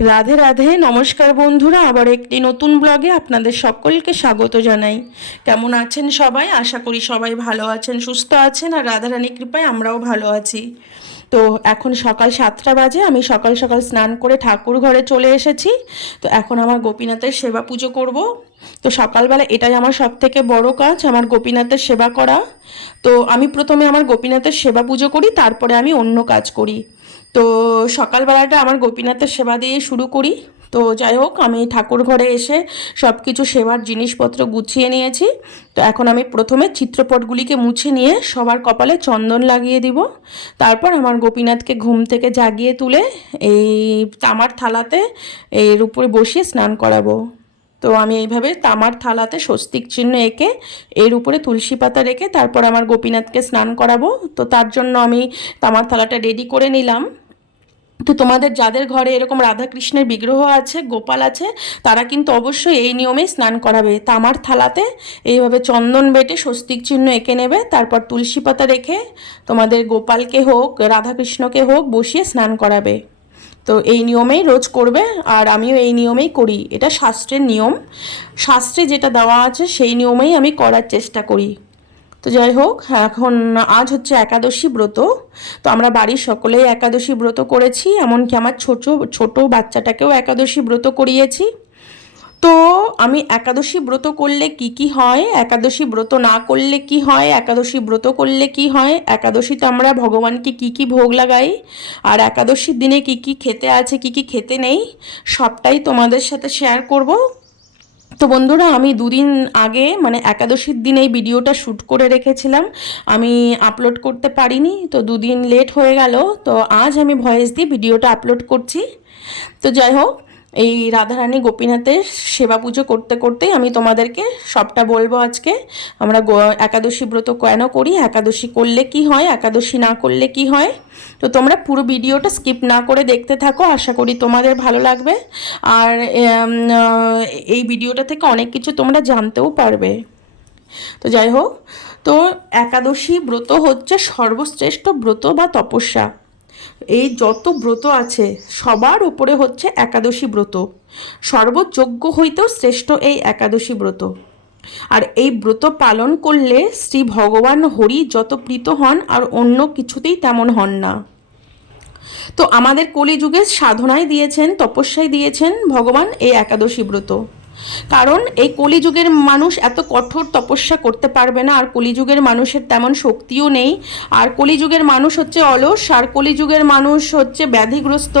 রাধে রাধে, নমস্কার বন্ধুরা, আবার একটি নতুন ব্লগে আপনাদের সকলকে স্বাগত জানাই। কেমন আছেন সবাই? আশা করি সবাই ভালো আছেন, সুস্থ আছেন, আর রাধারানী কৃপায় আমরাও ভালো আছি। তো এখন সকাল সাতটা বাজে, আমি সকাল সকাল স্নান করে ঠাকুর ঘরে চলে এসেছি। তো এখন আমার গোপীনাথের সেবা পুজো করব। তো সকালবেলা এটাই আমার সব থেকে বড় কাজ, আমার গোপীনাথের সেবা করা। তো আমি প্রথমে আমার গোপীনাথের সেবা পুজো করি, তারপরে আমি অন্য কাজ করি। তো সকালবেলাটা আমার গোপীনাথের সেবা দিয়ে শুরু করি। তো যাই হোক, আমি ঠাকুর ঘরে এসে সব কিছু সেবার জিনিসপত্র গুছিয়ে নিয়েছি। তো এখন আমি প্রথমে চিত্রপটগুলিকে মুছে নিয়ে সবার কপালে চন্দন লাগিয়ে দিব। তারপর আমার গোপীনাথকে ঘুম থেকে জাগিয়ে তুলে এই তামার থালাতে এর উপরে বসিয়ে স্নান করাবো। তো আমি এইভাবে তামার থালাতে স্বস্তিক চিহ্ন এঁকে এর উপরে তুলসী পাতা রেখে তারপর আমার গোপীনাথকে স্নান করাবো। তো তার জন্য আমি তামার থালাটা রেডি করে নিলাম। তো তোমাদের যাদের ঘরে এরকম রাধাকৃষ্ণের বিগ্রহ আছে, গোপাল আছে, তারা কিন্তু অবশ্যই এই নিয়মে স্নান করাবে। তামার থালাতে এইভাবে চন্দন বেটে স্বস্তিক চিহ্ন এঁকে নেবে, তারপর তুলসী পাতা রেখে তোমাদের গোপালকে হোক, রাধাকৃষ্ণকে হোক বসিয়ে স্নান করাবে। তো এই নিয়মেই রোজ করবে, আর আমিও এই নিয়মেই করি। এটা শাস্ত্রের নিয়ম। শাস্ত্রে যেটা দেওয়া আছে সেই নিয়মেই আমি করার চেষ্টা করি। তো যাই হোক, এখন আজ হচ্ছে একাদশী ব্রত। তো আমরা বাড়ির সকলেই একাদশী ব্রত করেছি, এমনকি আমার ছোট ছোট বাচ্চাটাকেও একাদশী ব্রত করিয়েছি। তো আমি একাদশী ব্রত করলে কি কি হয়, একাদশী ব্রত না করলে কি হয়, একাদশী ব্রত করলে কি হয়, একাদশীতে আমরা ভগবানকে কি কি ভোগ লাগাই, আর একাদশীর দিনে কি কি খেতে আছে, কি কি খেতে নেই, সবটাই তোমাদের সাথে শেয়ার করব। তো বন্ধুরা, আমি দুদিন আগে মানে একাদশীর দিন এই ভিডিওটা শ্যুট করে রেখেছিলাম। আমি আপলোড করতে পারিনি, তো দুদিন লেট হয়ে গেল। তো আজ আমি ভয়েস দিয়ে ভিডিওটা আপলোড করছি। তো যাই হোক, এই রাধারানী গোপীনাথের সেবা পুজো করতে করতেই আমি তোমাদেরকে সবটা বলব আজকে। আমরা একাদশী ব্রত কেন করি? একাদশী করলে কি হয়? একাদশী না করলে কি হয়? তো তোমরা পুরো ভিডিওটা স্কিপ না করে দেখতে থাকো, আশা করি তোমাদের ভালো লাগবে। আর এই ভিডিওটা থেকে অনেক কিছু তোমরা জানতেও পারবে। তো যাই হোক, তো একাদশী ব্রত হচ্ছে সর্বশ্রেষ্ঠ ব্রত বা তপস্যা। এই যত ব্রত আছে, সবার উপরে হচ্ছে একাদশী ব্রত। সর্বযোগ্য হইতেও শ্রেষ্ঠ এই একাদশী ব্রত। আর এই ব্রত পালন করলে শ্রী ভগবান হরি যত প্রীত হন আর অন্য কিছুতেই তেমন হন না। তো আমাদের কলিযুগে সাধনায় দিয়েছেন তপস্যায় দিয়েছেন ভগবান এই একাদশী ব্রত। কারণ এই কলিযুগের মানুষ এত কঠোর তপস্যা করতে পারবে না, আর কলিযুগের মানুষের তেমন শক্তিও নেই। আর কলিযুগের মানুষ হচ্ছে অলস, আর কলিযুগের মানুষ হচ্ছে ব্যাধিগ্রস্ত।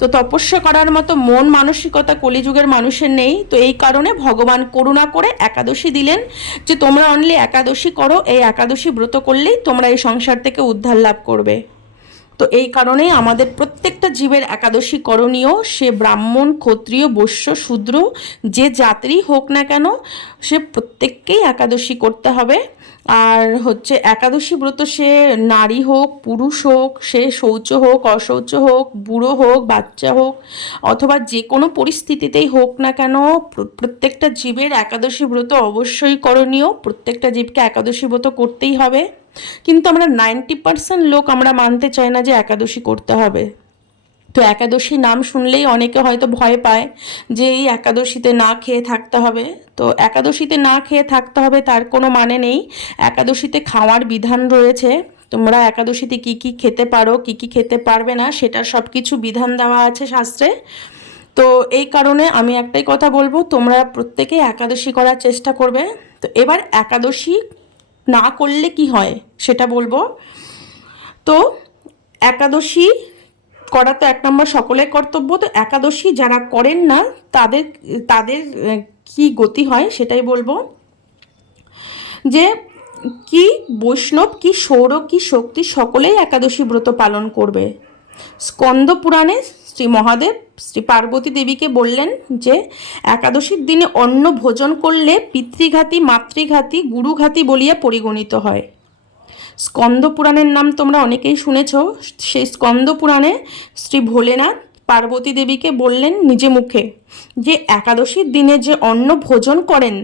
তো তপস্যা করার মতো মন মানসিকতা কলিযুগের মানুষের নেই। তো এই কারণে ভগবান করুণা করে একাদশী দিলেন যে তোমরা অনলি একাদশী করো, এই একাদশী ব্রত করলেই তোমরা এই সংসার থেকে উদ্ধার লাভ করবে। তো এই কারণে আমাদের প্রত্যেকটা জীবের একাদশী করণীয়, সে ব্রাহ্মণ, ক্ষত্রিয়, বৈশ্য, শূদ্র, যে জাতিরই হোক না কেন, সে প্রত্যেককেই একাদশী করতে হবে। আর হচ্ছে একাদশী ব্রত সে নারী হোক, পুরুষ হোক, সে শৌচ হোক, অশৌচ হোক, বুড়ো হোক, বাচ্চা হোক, অথবা যে কোনো পরিস্থিতিতেই হোক না কেন প্রত্যেকটা জীবের একাদশী ব্রত অবশ্যই করণীয়। প্রত্যেকটা জীবকে একাদশী ব্রত করতেই হবে। কিন্তু আমরা নাইনটি পার্সেন্ট লোক আমরা মানতে চাই না যে একাদশী করতে হবে। তো একাদশী নাম শুনলেই অনেকে হয়তো ভয় পায় যে এই একাদশীতে না খেয়ে থাকতে হবে। তো একাদশীতে না খেয়ে থাকতে হবে তার কোনো মানে নেই। একাদশীতে খাওয়ার বিধান রয়েছে। তোমরা একাদশীতে কি কি খেতে পারো, কি কি খেতে পারবে না, সেটার সব কিছু বিধান দেওয়া আছে শাস্ত্রে। তো এই কারণে আমি একটাই কথা বলব, তোমরা প্রত্যেকে একাদশী করার চেষ্টা করবে। তো এবার একাদশী না করলে কি হয় সেটা বলব। তো একাদশী করা তো এক নম্বর সকলের কর্তব্য, তো একাদশী যারা করেন না, তাদের তাদের কি গতি হয় সেটাই বলব। যে কি বৈষ্ণব, কি সৌর, কি শক্তি সকলেই একাদশী ব্রত পালন করবে। স্কন্দ পুরাণে শ্রী মহাদেব শ্রী পার্বতী দেবীকে বললেন যে, একাদশীর দিনে অন্ন ভোজন করলে পিতৃঘাতী, মাতৃঘাতী, গুরুঘাতী বলিয়া পরিগণিত হয়। স্কন্দ পুরাণের নাম তোমরা অনেকেই শুনেছ। সেই স্কন্দ পুরাণে শ্রী ভোলেনাথ পার্বতী দেবীকে বললেন নিজে মুখে যে, একাদশীর দিনে যে অন্ন ভোজন করেন,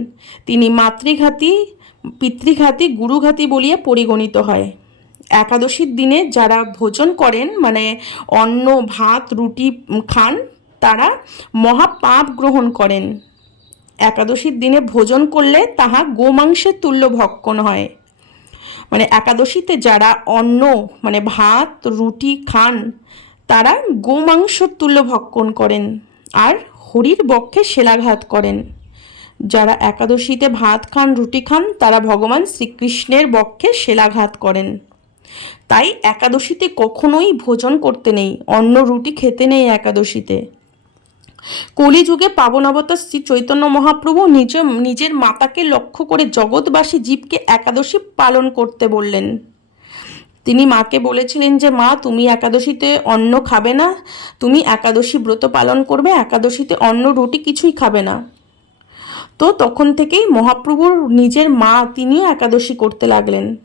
তিনি মাতৃঘাতী, পিতৃঘাতী, গুরুঘাতী বলিয়া পরিগণিত হয়। একাদশীর দিনে যারা ভোজন করেন মানে অন্ন, ভাত, রুটি খান, তারা মহাপাপ গ্রহণ করেন। একাদশীর দিনে ভোজন করলে তাহা গোমাংসের তুল্য ভক্ষণ হয়। মানে একাদশীতে যারা অন্ন মানে ভাত, রুটি খান, তারা গোমাংসর তুল্য ভক্ষণ করেন আর হরির বক্ষে শিলাঘাত করেন। যারা একাদশীতে ভাত খান, রুটি খান, তারা ভগবান শ্রীকৃষ্ণের বক্ষে শিলাঘাত করেন। তাই একাদশীতে কখনোই ভোজন করতে নেই, অন্ন, রুটি খেতে নেই একাদশীতে। কলিযুগে পাবনাবতার শ্রী চৈতন্য মহাপ্রভু নিজ, নিজের মাতাকে লক্ষ্য করে জগৎবাসী জীবকে একাদশী পালন করতে বললেন। তিনি মাকে বলেছিলেন যে, মা, তুমি একাদশীতে অন্ন খাবে না। তুমি একাদশী ব্রত পালন করবে, একাদশীতে অন্ন রুটি কিছুই খাবে না। তো তখন থেকেই মহাপ্রভুর নিজের মা তিনিও একাদশী করতে লাগলেন।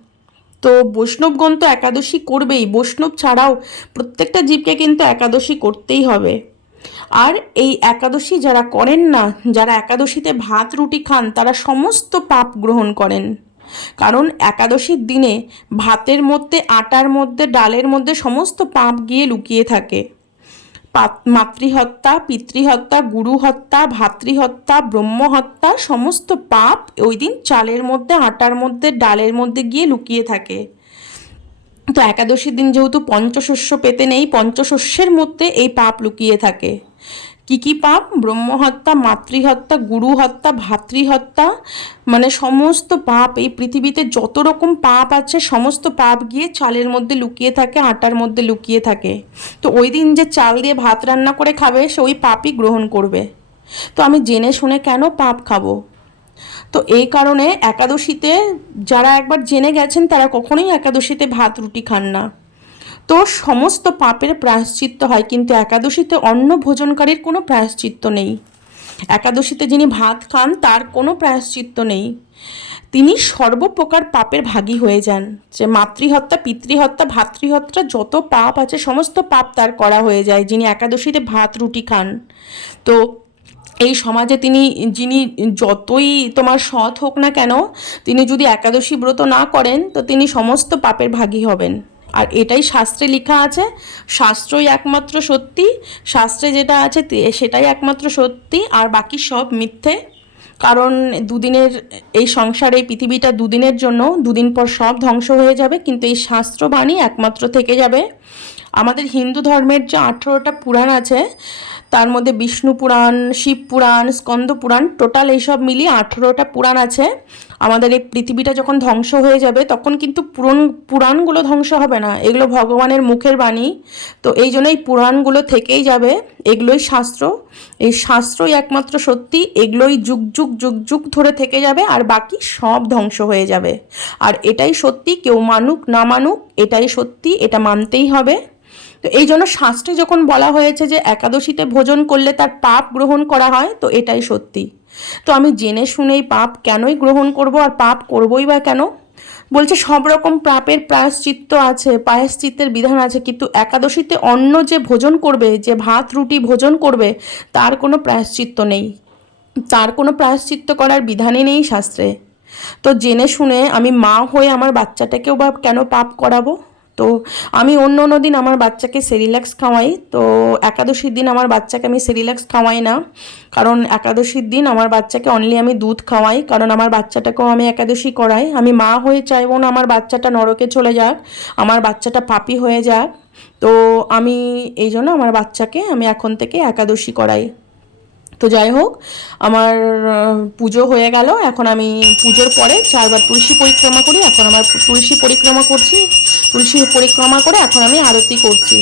তো বৈষ্ণবগণ তো একাদশী করবেই। বৈষ্ণব ছাড়াও প্রত্যেকটা জীবকে কিন্তু একাদশী করতেই হবে। আর এই একাদশী যারা করেন না, যারা একাদশীতে ভাত, রুটি খান, তারা সমস্ত পাপ গ্রহণ করেন। কারণ একাদশীর দিনে ভাতের মধ্যে, আটার মধ্যে, ডালের মধ্যে সমস্ত পাপ গিয়ে লুকিয়ে থাকে। মাতৃহত্যা, পিতৃহত্যা গুরু হত্যা ভাতৃহত্যা, ব্রহ্মহত্যা সমস্ত পাপ ওই দিন চালের মধ্যে, আটার মধ্যে, ডালের মধ্যে গিয়ে লুকিয়ে থাকে। তো একাদশীর দিন যেহেতু পঞ্চশস্য পেতে নেই, পঞ্চশস্যের মধ্যে এই পাপ লুকিয়ে থাকে। কি কি পাপ? ব্রহ্মহত্যা, মাতৃহত্যা গুরু হত্যা ভাতৃহত্যা মানে সমস্ত পাপ। এই পৃথিবীতে যত রকম পাপ আছে, সমস্ত পাপ গিয়ে চালের মধ্যে লুকিয়ে থাকে, আটার মধ্যে লুকিয়ে থাকে। তো ওই দিন যে চাল দিয়ে ভাত রান্না করে খাবে, সে ওই পাপই গ্রহণ করবে। তো আমি জেনে শুনে কেন পাপ খাব? তো এই কারণে একাদশীতে যারা একবার জেনে গেছেন, তারা কখনোই একাদশীতে ভাত রুটি খান না। তো সমস্ত পাপের প্রায়শ্চিত্ত হয়, কিন্তু একাদশীতে অন্ন ভোজনকারীর কোনো প্রায়শ্চিত্ত নেই। একাদশীতে যিনি ভাত খান, তার কোনো প্রায়শ্চিত্ত নেই। তিনি সর্বপ্রকার পাপের ভাগী হয়ে যান। যে মাতৃহত্যা, পিতৃহত্যা, ভাতৃহত্যা, যত পাপ আছে, সমস্ত পাপ তার করা হয়ে যায়, যিনি একাদশীতে ভাত, রুটি খান। তো এই সমাজে তিনি, যিনি যতই তোমার সৎ হোক না কেন, তিনি যদি একাদশী ব্রত না করেন, তো তিনি সমস্ত পাপের ভাগী হবেন। আর এটাই শাস্ত্রে লেখা আছে, শাস্ত্রই একমাত্র সত্যি, শাস্ত্রে যেটা আছে সেটাই একমাত্র সত্যি, আর বাকি সব মিথ্যে। কারণ দুদিনের, এই সংসারে, এই পৃথিবীটা দুদিনের জন্য, দুদিন পর সব ধ্বংস হয়ে যাবে, কিন্তু এই শাস্ত্রবাণী একমাত্র থেকে যাবে। আমাদের হিন্দু ধর্মের যে আঠেরোটা পুরাণ আছে তার মধ্যে বিষ্ণু পুরাণ, শিব পুরাণ, স্কন্দ পুরাণ, টোটাল এইসব মিলিয়ে আঠেরোটা পুরাণ আছে। আমাদের এই পৃথিবীটা যখন ধ্বংস হয়ে যাবে, তখন কিন্তু পুরন, পুরাণগুলো ধ্বংস হবে না। এগুলো ভগবানের মুখের বাণী। তো এই জন্য এই পুরাণগুলো থেকেই যাবে। এগুলোই শাস্ত্র। এই শাস্ত্রই একমাত্র সত্যি। এগুলোই যুগ যুগ যুগ যুগ ধরে থেকে যাবে আর বাকি সব ধ্বংস হয়ে যাবে। আর এটাই সত্যি। কেউ মানুক, না মানুক, এটাই সত্যি। এটা মানতেই হবে। তো এই জন্য শাস্ত্রে যখন বলা হয়েছে যে একাদশীতে ভোজন করলে তার পাপ গ্রহণ করা হয়, তো এটাই সত্যি। তো আমি জেনে শুনেই পাপ কেনই গ্রহণ করব আর পাপ করবই বা কেন? বলছে, সব রকম পাপের প্রায়শ্চিত্ত আছে, প্রায়শ্চিত্তের বিধান আছে, কিন্তু একাদশীতে অন্য যে ভোজন করবে, যে ভাত, রুটি ভোজন করবে, তার কোনো প্রায়শ্চিত্ত নেই। তার কোনো প্রায়শ্চিত্ত করার বিধানই নেই শাস্ত্রে। তো জেনে শুনে আমি মা হয়ে আমার বাচ্চাটাকেও বা কেন পাপ করাবো? তো আমি অন্য অন্য দিন আমার বাচ্চাকে সেরিল্যাক্স খাওয়াই। তো একাদশীর দিন আমার বাচ্চাকে আমি সেরিল্যাক্স খাওয়াই না। কারণ একাদশীর দিন আমার বাচ্চাকে অনলি আমি দুধ খাওয়াই। কারণ আমার বাচ্চাটাকেও আমি একাদশী করাই। আমি মা হয়ে চাইব না আমার বাচ্চাটা নরকে চলে যাক। আমার বাচ্চাটা পাপি হয়ে যাক। তো আমি এই জন্য আমার বাচ্চাকে আমি এখন থেকে একাদশী করাই। তো যাই হোক, আমার পুজো হয়ে গেল। এখন আমি পুজোর পরে চারবার তুলসী পরিক্রমা করি। এখন আমার তুলসী পরিক্রমা করছি। তুলসী পরিক্রমা করে এখন আমি আরতি করছি।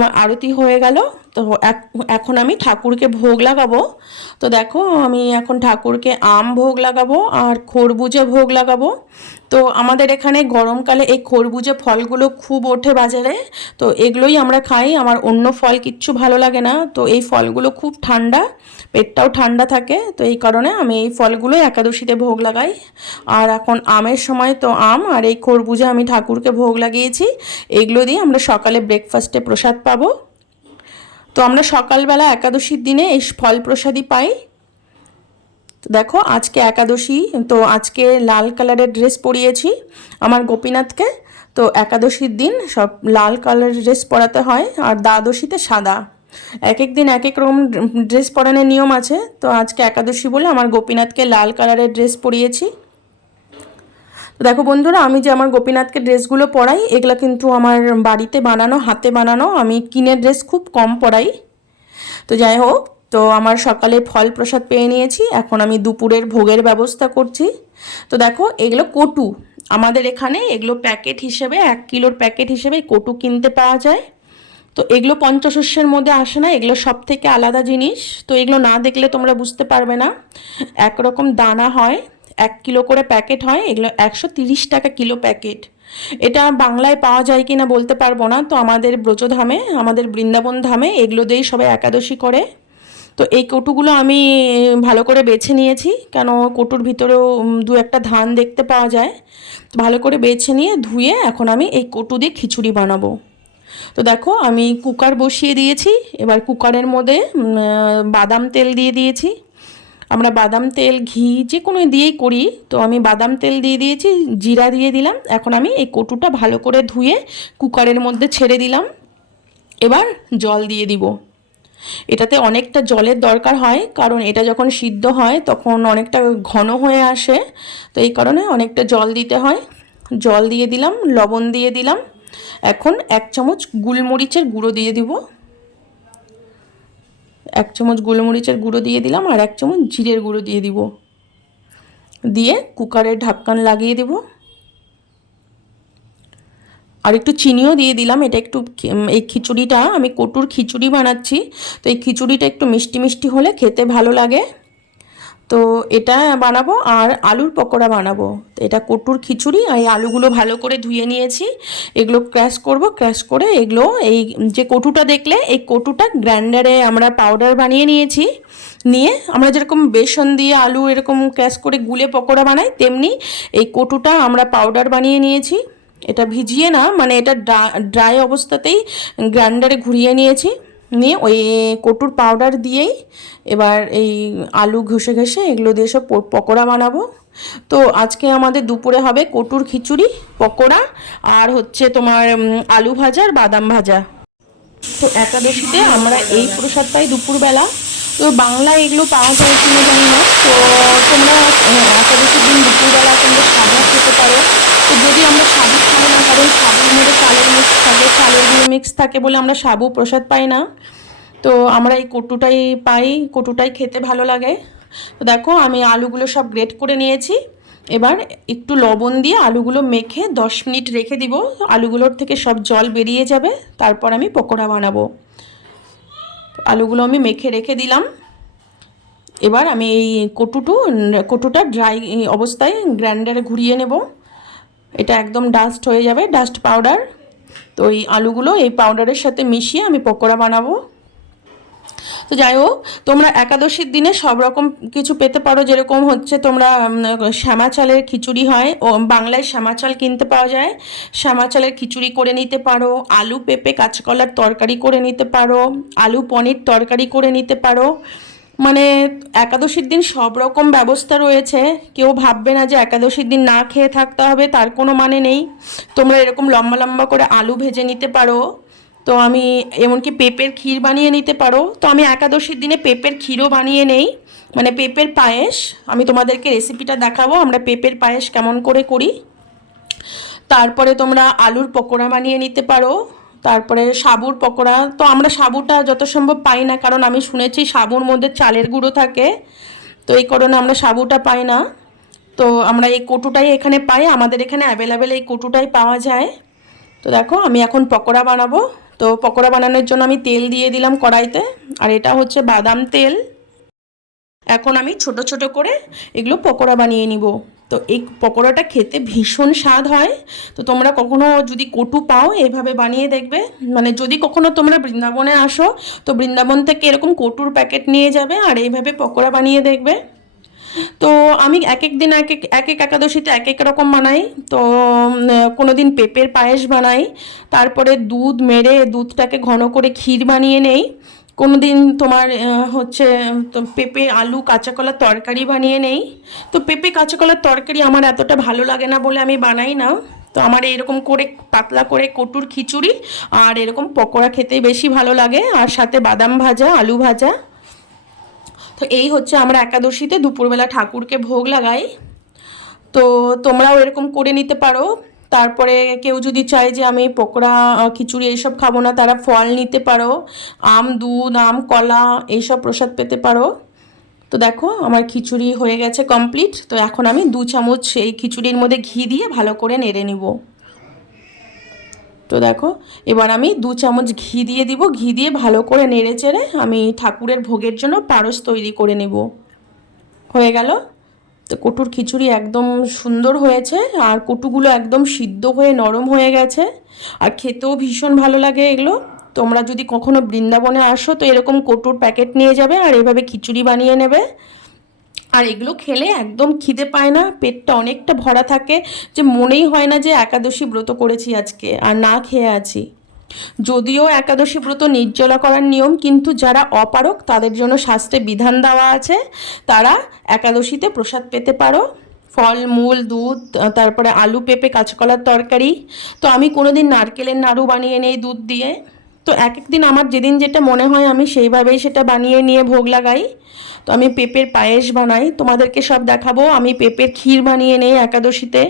আমার আরতি হয়ে গেল তো এখন আমি ঠাকুরকে ভোগ লাগাবো। তো দেখো, আমি এখন ঠাকুরকে আম ভোগ লাগাবো আর খরবুজে ভোগ লাগাবো। তো আমাদের এখানে গরমকালে এই খরবুজে ফলগুলো খুব ওঠে বাজারে। তো এগুলোই আমরা খাই, আমার অন্য ফল কিচ্ছু ভালো লাগে না। তো এই ফলগুলো খুব ঠান্ডা, পেটটাও ঠান্ডা থাকে, তো এই কারণে আমি এই ফলগুলো একাদশীতে ভোগ লাগাই। আর এখন আমের সময় তো আম, আর এই খরবুজে আমি ঠাকুরকে ভোগ লাগিয়েছি। এগুলো দিয়ে আমরা সকালে ব্রেকফাস্টে প্রসাদ পাবো। তো আমরা সকালবেলা একাদশীর দিনে এই ফল প্রসাদই পাই। তো দেখো, আজকে একাদশী, তো আজকে লাল কালারের ড্রেস পরিয়েছি আমার গোপীনাথকে। তো একাদশীর দিন সব লাল কালারের ড্রেস পরাতে হয় আর দ্বাদশীতে সাদা। এক এক দিন এক এক রকম ড্রেস পরানোর নিয়ম আছে। তো আজকে একাদশী বলে আমার গোপীনাথকে লাল কালারের ড্রেস পরিয়েছি। দেখো বন্ধুরা, আমি যে আমার গোপীনাথকে ড্রেসগুলো পরাই, এগুলো কিন্তু আমার বাড়িতে বানানো, হাতে বানানো, আমি কিনে ড্রেস খুব কম পরাই। তো যাই হোক, তো আমার সকালে ফল প্রসাদ পেয়ে নিয়েছি, এখন আমি দুপুরের ভোগের ব্যবস্থা করছি। তো দেখো, এগুলো কটু। আমাদের এখানে এগুলো প্যাকেট হিসেবে, এক কিলোর প্যাকেট হিসেবে কটু কিনতে পাওয়া যায়। তো এগুলো পঞ্চশস্যের মধ্যে আসে না, এগুলো সব থেকে আলাদা জিনিস। তো এগুলো না দেখলে তোমরা বুঝতে পারবে না। একরকম দানা হয় এক কিলো করে প্যাকেট হয়, এগুলো একশো তিরিশ টাকা কিলো প্যাকেট। এটা বাংলায় পাওয়া যায় কি না বলতে পারব না। তো আমাদের ব্রজধামে আমাদের বৃন্দাবন ধামে এগুলো দিয়েই সবাই একাদশী করে। তো এই কটুগুলো আমি ভালো করে বেছে নিয়েছি, কেন কটুর ভিতরেও দু একটা ধান দেখতে পাওয়া যায়। তো ভালো করে বেছে নিয়ে ধুয়ে এখন আমি এই কটু দিয়ে খিচুড়ি বানাবো। তো দেখো, আমি কুকার বসিয়ে দিয়েছি, এবার কুকারের মধ্যে বাদাম তেল দিয়ে দিয়েছি। আমরা বাদাম তেল, ঘি যে কোনো দিয়েই করি। তো আমি বাদাম তেল দিয়ে দিয়েছি, জিরা দিয়ে দিলাম। এখন আমি এই কটুটা ভালো করে ধুয়ে কুকারের মধ্যে ছেড়ে দিলাম। এবার জল দিয়ে দিব। এটাতে অনেকটা জলের দরকার হয়, কারণ এটা যখন সিদ্ধ হয় তখন অনেকটা ঘন হয়ে আসে। তো এই কারণে অনেকটা জল দিতে হয়। জল দিয়ে দিলাম, লবণ দিয়ে দিলাম। এখন এক চামচ গুলমরিচের গুঁড়ো দিয়ে দিব। এক চামচ গোলমরিচের গুঁড়ো দিয়ে দিলাম আর এক চামচ জিরের গুঁড়ো দিয়ে দিব। দিয়ে কুকারের ঢাক্কান লাগিয়ে দেব। আর একটু চিনিও দিয়ে দিলাম, এটা একটু এই খিচুড়িটা, আমি কটুর খিচুড়ি বানাচ্ছি, তো এই খিচুড়িটা একটু মিষ্টি মিষ্টি হলে খেতে ভালো লাগে। তো এটা বানাবো আর আলুর পকোড়া বানাবো। তো এটা কটুর খিচুড়ি আর এই আলুগুলো ভালো করে ধুয়ে নিয়েছি। এগুলো ক্র্যাশ করব ক্র্যাশ করে এগুলো এই যে কটুটা দেখলে, এই কটুটা গ্রাইন্ডারে আমরা পাউডার বানিয়ে নিয়েছি। নিয়ে আমরা যেরকম বেসন দিয়ে আলু এরকম ক্র্যাশ করে গুলে পকোড়া বানাই, তেমনি এই কটুটা আমরা পাউডার বানিয়ে নিয়েছি। এটা ভিজিয়ে না মানে এটা ড্রাই অবস্থাতেই গ্রাইন্ডারে ঘুরিয়ে নিয়েছি। নিয়ে ওই কটুর পাউডার দিয়েই এবার এই আলু ঘষে ঘষে এগুলো দিয়ে সব পকোড়া বানাবো। তো আজকে আমাদের দুপুরে হবে কটুর খিচুড়ি, পকোড়া আর হচ্ছে তোমার আলু ভাজা আর বাদাম ভাজা। তো একাদশীতে আমরা এই প্রসাদ পাই দুপুরবেলা। তো বাংলা এগুলো পাওয়া যায় কিনা জানি না। তো তোমরা একাদশীর দিন দুপুরবেলা তোমরা সাবু খেতে পারো। যদি আমরা সাবু খাই না কারণ মধ্যে চালের মিক্স থাকে চালের গুঁড়ো মিক্স থাকে বলে আমরা সাবু, প্রসাদ পাই না। তো আমরা এই কটুটাই পাই, কটুটাই খেতে ভালো লাগে। তো দেখো, আমি আলুগুলো সব গ্রেট করে নিয়েছি। এবার একটু লবণ দিয়ে আলুগুলো মেখে দশ মিনিট রেখে দিব। আলুগুলোর থেকে সব জল বেরিয়ে যাবে, তারপর আমি পকোড়া বানাবো। আলুগুলো আমি মেখে রেখে দিলাম। এবার আমি এই কটুটু, কটুটা ড্রাই অবস্থায় গ্রাইন্ডারে ঘুরিয়ে নেব। এটা একদম ডাস্ট হয়ে যাবে ডাস্ট পাউডার তো এই আলুগুলো এই পাউডারের সাথে মিশিয়ে আমি পকোড়া বানাবো। তো যাই হোক, তোমরা একাদশীর দিনে সব রকম কিছু পেতে পারো, যেরকম হচ্ছে তোমরা শ্যামা চালের খিচুড়ি হয়। ও, বাংলায় শ্যামা চাল কিনতে পাওয়া যায়। শ্যামা চালের খিচুড়ি করে নিতে পারো, আলু পেঁপে কাঁচকলার তরকারি করে নিতে পারো, আলু পনির তরকারি করে নিতে পারো। মানে একাদশীর দিন সব রকম ব্যবস্থা রয়েছে। কেউ ভাববে না যে একাদশীর দিন না খেয়ে থাকতে হবে, তার কোনো মানে নেই। তোমরা এরকম লম্বা লম্বা করে আলু ভেজে নিতে পারো। তো আমি এমনকি পেঁপের ক্ষীর বানিয়ে নিতে পারো। তো আমি একাদশীর দিনে পেঁপের ক্ষীরও বানিয়ে নেই। মানে পেঁপের পায়েস, আমি তোমাদেরকে রেসিপিটা দেখাবো, আমরা পেঁপের পায়েস কেমন করে করি। তারপরে তোমরা আলুর পকোড়া বানিয়ে নিতে পারো। তারপরে সাবুর পকোড়া। তো আমরা সাবুটা যত সম্ভব পাই না, কারণ আমি শুনেছি সাবুর মধ্যে চালের গুঁড়ো থাকে। তো এই কারণে আমরা সাবুটা পাই না। তো আমরা এই কটুটাই এখানে পাই, আমাদের এখানে অ্যাভেলেবেল এই কটুটাই পাওয়া যায়। তো দেখো, আমি এখন পকোড়া বানাবো। তো পকোড়া বানানোর জন্য আমি তেল দিয়ে দিলাম কড়াইতে, আর এটা হচ্ছে বাদাম তেল। এখন আমি ছোট ছোট করে এগুলো পকোড়া বানিয়ে নিব। তো এই পকোড়াটা খেতে ভীষণ স্বাদ হয়। তো তোমরা কখনো যদি কটু পাও, এভাবে বানিয়ে দেখবে। মানে যদি কখনো তোমরা বৃন্দাবনে আসো, তো বৃন্দাবন থেকে এরকম কটুর প্যাকেট নিয়ে যাবে আর এইভাবে পকোড়া বানিয়ে দেখবে। তো আমি এক এক দিন এক এক এক এক একাদশীতে এক এক রকম বানাই। তো কোনো দিন পেঁপের পায়েস বানাই। তারপরে দুধ মেরে দুধটাকে ঘন করে ক্ষীর বানিয়ে নেই। কোনো দিন তোমার হচ্ছে পেঁপে, আলু, কাঁচা কলার তরকারি বানিয়ে নেই। তো পেঁপে, কাঁচা কলার তরকারি আমার এতটা ভালো লাগে না বলে আমি বানাই না। তো আমার এরকম করে পাতলা করে কটুর খিচুড়ি আর এরকম পকোড়া খেতে বেশি ভালো লাগে। আর সাথে বাদাম ভাজা, আলু ভাজা। তো এই হচ্ছে আমরা একাদশীতে দুপুরবেলা ঠাকুরকে ভোগ লাগাই। তো তোমরাও এরকম করে নিতে পারো। তারপরে কেউ যদি চায় যে আমি পকোড়া খিচুড়ি এইসব খাব না, তারা ফল নিতে পারো। আম, দুধ, আম, কলা এইসব প্রসাদ পেতে পারো। তো দেখো, আমার খিচুড়ি হয়ে গেছে কমপ্লিট তো এখন আমি দু চামচ এই খিচুড়ির মধ্যে ঘি দিয়ে ভালো করে নেড়ে নিব। তো দেখো, এবার আমি দু চামচ ঘি দিয়ে দিব। ঘি দিয়ে ভালো করে নেড়ে চেড়ে আমি ঠাকুরের ভোগের জন্য পারস তৈরি করে নেব। হয়ে গেল? তো কটুর খিচুড়ি একদম সুন্দর হয়েছে আর কটুগুলো একদম সিদ্ধ হয়ে নরম হয়ে গেছে। আর খেতেও ভীষণ ভালো লাগে এগুলো। তোমরা যদি কখনো বৃন্দাবনে আসো তো এরকম কটুর প্যাকেট নিয়ে যাবে আর এভাবে খিচুড়ি বানিয়ে নেবে। আর এগুলো খেলে একদম খিদে পায় না, পেটটা অনেকটা ভরা থাকে যে মনেই হয় না যে একাদশী ব্রত করেছি আজকে, আর না খেয়ে আছি। যদিও একাদশী ব্রত নির্জলা করার নিয়ম, কিন্তু যারা অপারক তাদের জন্য শাস্ত্রে বিধান দেওয়া আছে। তারা একাদশীতে প্রসাদ পেতে পারো। ফল, মূল, দুধ, তারপরে আলু, পেঁপে, কাঁচকলার তরকারি। তো আমি কোনো দিন নারকেলের নাড়ু বানিয়ে নেই দুধ দিয়ে। তো এক একদিন আমার যেদিন যেটা মনে হয় আমি সেইভাবেই সেটা বানিয়ে নিয়ে ভোগ লাগাই। তো আমি পেঁপের পায়েস বানাই। তোমাদেরকে সব দেখাবো। আমি পেঁপের ক্ষীর বানিয়ে নেই একাদশীতে।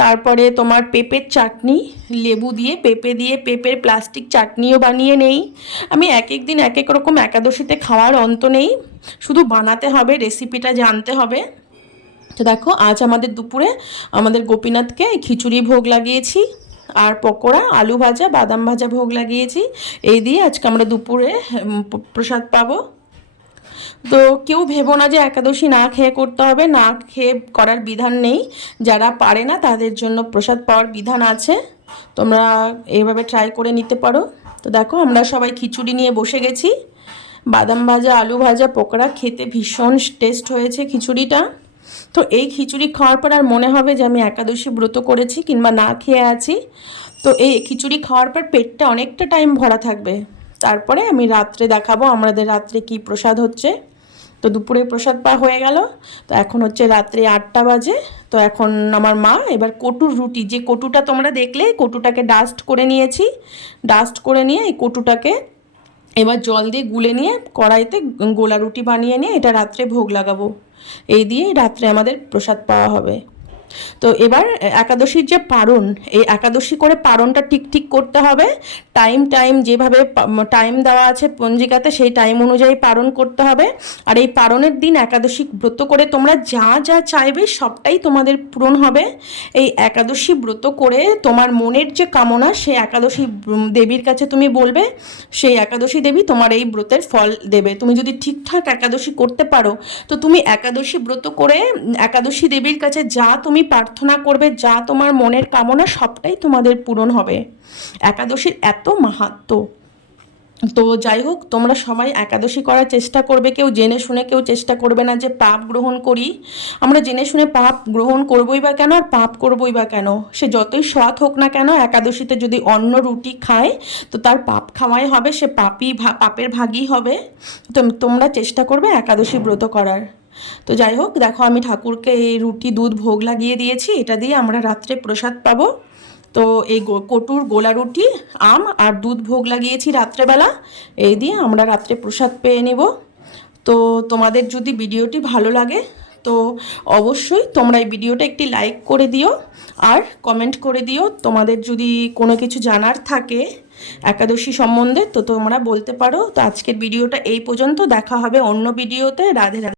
তারপরে তোমার পেঁপের চাটনি, লেবু দিয়ে পেঁপে দিয়ে পেঁপের প্লাস্টিক চাটনিও বানিয়ে নেই। আমি এক এক দিন এক এক রকম একাদশীতে খাওয়ার অন্ত নেই। শুধু বানাতে হবে, রেসিপিটা জানতে হবে। তো দেখো, আজ আমাদের দুপুরে আমাদের গোপীনাথকে খিচুড়ি ভোগ লাগিয়েছি, আর পকোড়া, আলু ভাজা, বাদাম ভাজা ভোগ লাগিয়েছি। এই দিয়ে আজকে আমরা দুপুরে প্রসাদ পাবো। তো কেউ ভেবো না যে একাদশী না খেয়ে করতে হবে, না খেয়ে করার বিধান নেই। যারা পারে না, তাদের জন্য প্রসাদ পাওয়ার বিধান আছে। তোমরা এইভাবে ট্রাই করে নিতে পারো। তো দেখো, আমরা সবাই খিচুড়ি নিয়ে বসে গেছি। বাদাম ভাজা, আলু ভাজা, পকোড়া খেতে ভীষণ টেস্ট হয়েছে খিচুড়িটা। তো এই খিচুড়ি খাওয়ার পর আর মনে হবে যে আমি একাদশী ব্রত করেছি কিংবা না খেয়ে আছি। তো এই খিচুড়ি খাওয়ার পর পেটটা অনেকটা টাইম ভরা থাকবে। তারপরে আমি রাত্রে দেখাবো আমাদের রাত্রে কি প্রসাদ হচ্ছে। তো দুপুরে প্রসাদ পা হয়ে গেল। তো এখন হচ্ছে রাত্রে আটটা বাজে। তো এখন আমার মা এবার কটুর রুটি, যে কটুটা তোমরা দেখলে, কটুটাকে ডাস্ট করে নিয়েছি। ডাস্ট করে নিয়ে এই কটুটাকে এবার জল দিয়ে গুলে নিয়ে কড়াইতে গোলা রুটি বানিয়ে নিয়ে এটা রাত্রে ভোগ লাগাবো। এই দিয়েই রাত্রে আমাদের প্রসাদ পাওয়া হবে। তো এবার একাদশীর যে পারণ, এই একাদশী করে পারণটা ঠিক ঠিক করতে হবে। টাইম টাইম যেভাবে টাইম দেওয়া আছে পঞ্জিকাতে, সেই টাইম অনুযায়ী পারণ করতে হবে। আর এই পারণের দিন একাদশী ব্রত করে তোমরা যা যা চাইবে সবটাই তোমাদের পূরণ হবে। এই একাদশী ব্রত করে তোমার মনের যে কামনা, সেই একাদশী দেবীর কাছে তুমি বলবে, সেই একাদশী দেবী তোমার এই ব্রতের ফল দেবে। তুমি যদি ঠিকঠাক একাদশী করতে পারো, তো তুমি একাদশী ব্রত করে একাদশী দেবীর কাছে যা তুমি প্রার্থনা করবে যা তোমার মনের কামনা সবটাই তোমাদের পূরণ হবে। একাদশীর এত মাহাত্ম্য তো যাই হোক, তোমরা সবাই একাদশী করার চেষ্টা করবে, কেউ জেনে শুনে, কেউ চেষ্টা করবে না যে পাপ গ্রহণ করি। আমরা জেনে শুনে পাপ গ্রহণ করবই বা কেন আর পাপ করবই বা কেন? সে যতই সৎ হোক না কেন, একাদশীতে যদি অন্ন রুটি খায়, তো তার পাপ খাওয়াই হবে, সে পাপই পাপের ভাগই হবে। তো তোমরা চেষ্টা করবে একাদশী ব্রত করার। তো যাই হোক, দেখো আমি ঠাকুরকে এই রুটি, দুধ, ভোগ লাগিয়ে দিয়েছি। এটা দিয়ে আমরা রাত্রে প্রসাদ পাবো। তো এই কটুর গোলা রুটি, আম আর দুধ ভোগ লাগিয়েছি রাত্রেবেলা। এই দিয়ে আমরা রাত্রে প্রসাদ পেয়ে নেব। তো তোমাদের যদি ভিডিওটি ভালো লাগে, তো অবশ্যই তোমরা এই ভিডিওটা একটি লাইক করে দিও। আর কমেন্ট করে দিও, তোমাদের যদি কোনো কিছু জানার থাকে একাদশী সম্বন্ধে, তো তোমরা বলতে পারো। তো আজকের ভিডিওটা এই পর্যন্ত। দেখা হবে অন্য ভিডিওতে। রাধে রাধে।